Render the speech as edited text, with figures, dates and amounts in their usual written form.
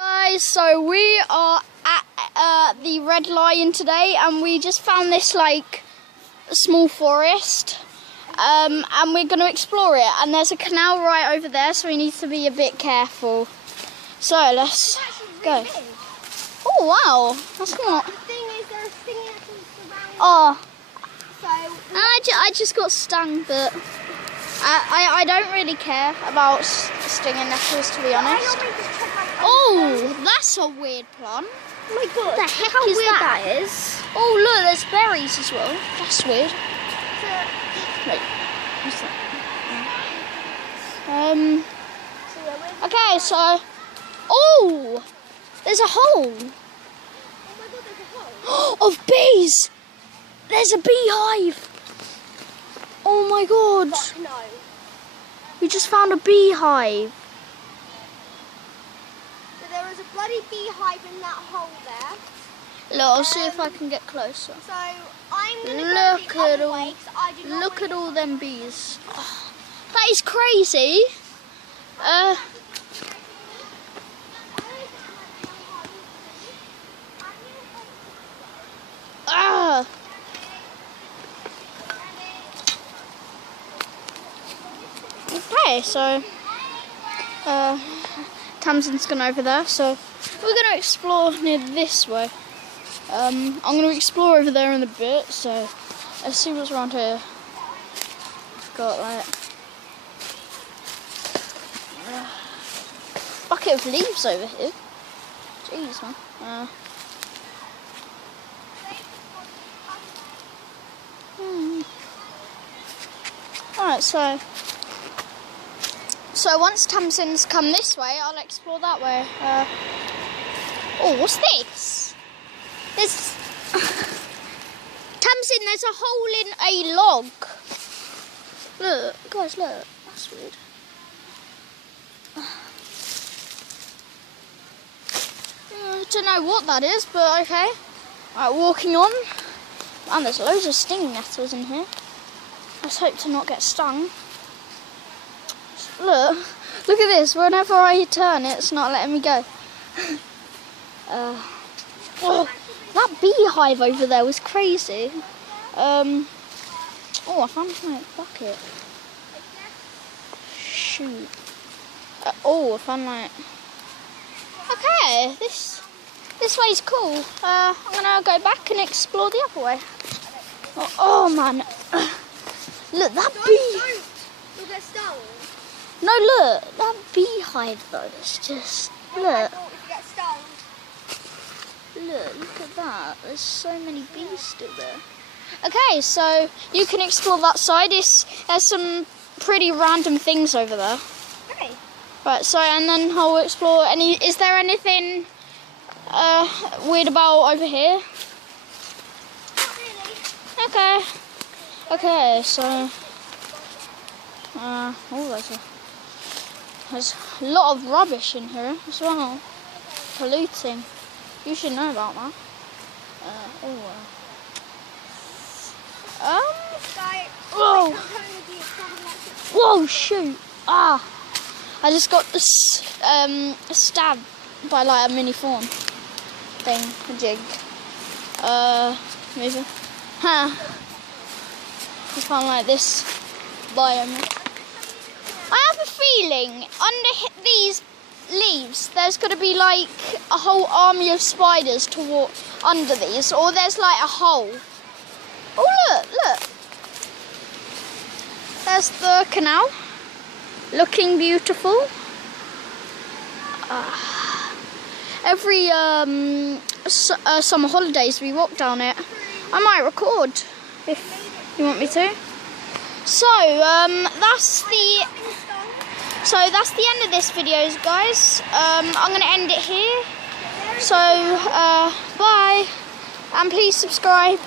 Guys, so we are at the Red Lion today, and we just found this like small forest, and we're going to explore it. And there's a canal right over there, so we need to be a bit careful. So let's go. Oh wow, that's not. The thing is, there's a stinging nettle surrounding. Oh, So I just got stung, but I don't really care about stinging nettles, to be honest. Oh, that's a weird plant. Oh my god! What the heck how is weird that? that is. Oh look, there's berries as well. That's weird. Wait, what's that? Okay, so oh, there's a hole. Oh my god, there's a hole. Of bees. There's a beehive. Oh my god. Fuck no. We just found a beehive. So there is a bloody beehive in that hole there. Look, I'll see if I can get closer. So I'm gonna Look go the at other all. way 'cause I do not Look want at to- all them bees. Oh, that is crazy. Okay, so Tamsin's gone over there, so we're gonna explore near this way. I'm gonna explore over there in a bit, so let's see what's around here. I've got like a bucket of leaves over here. Jeez, man. Alright, so once Tamsin's come this way, I'll explore that way. Oh, what's this? There's Tamsin, there's a hole in a log. Look, guys, look. That's weird. I don't know what that is, but okay. Alright, walking on. And there's loads of stinging nettles in here. Let's hope to not get stung. Look at this. Whenever I turn, it's not letting me go. Oh, that beehive over there was crazy. Oh, I found my bucket. Shoot. Oh, I found like. Okay, this way's cool. I'm gonna go back and explore the other way. Oh man. Look, that bee. You'll get stung. No, look, that beehive though. It's just look. Get stung. Look at that. There's so many bees still there. Okay, so you can explore that side. There's some pretty random things over there. Okay. Right, so and then I'll explore any. Is there anything weird about over here? Not really. Okay. Okay, so there's a lot of rubbish in here as well. Polluting. You should know about that. Whoa! Whoa! Shoot! Ah! I just got this stabbed by like a mini fawn thing, a jig. Moving. Huh. I found like this biome. I have a feeling under these leaves there's going to be like a whole army of spiders to walk under these, or there's like a hole. Oh look! There's the canal, looking beautiful. Every summer holidays we walk down it. I might record if you want me to. So that's the end of this video, guys. I'm gonna end it here. So bye, and please subscribe.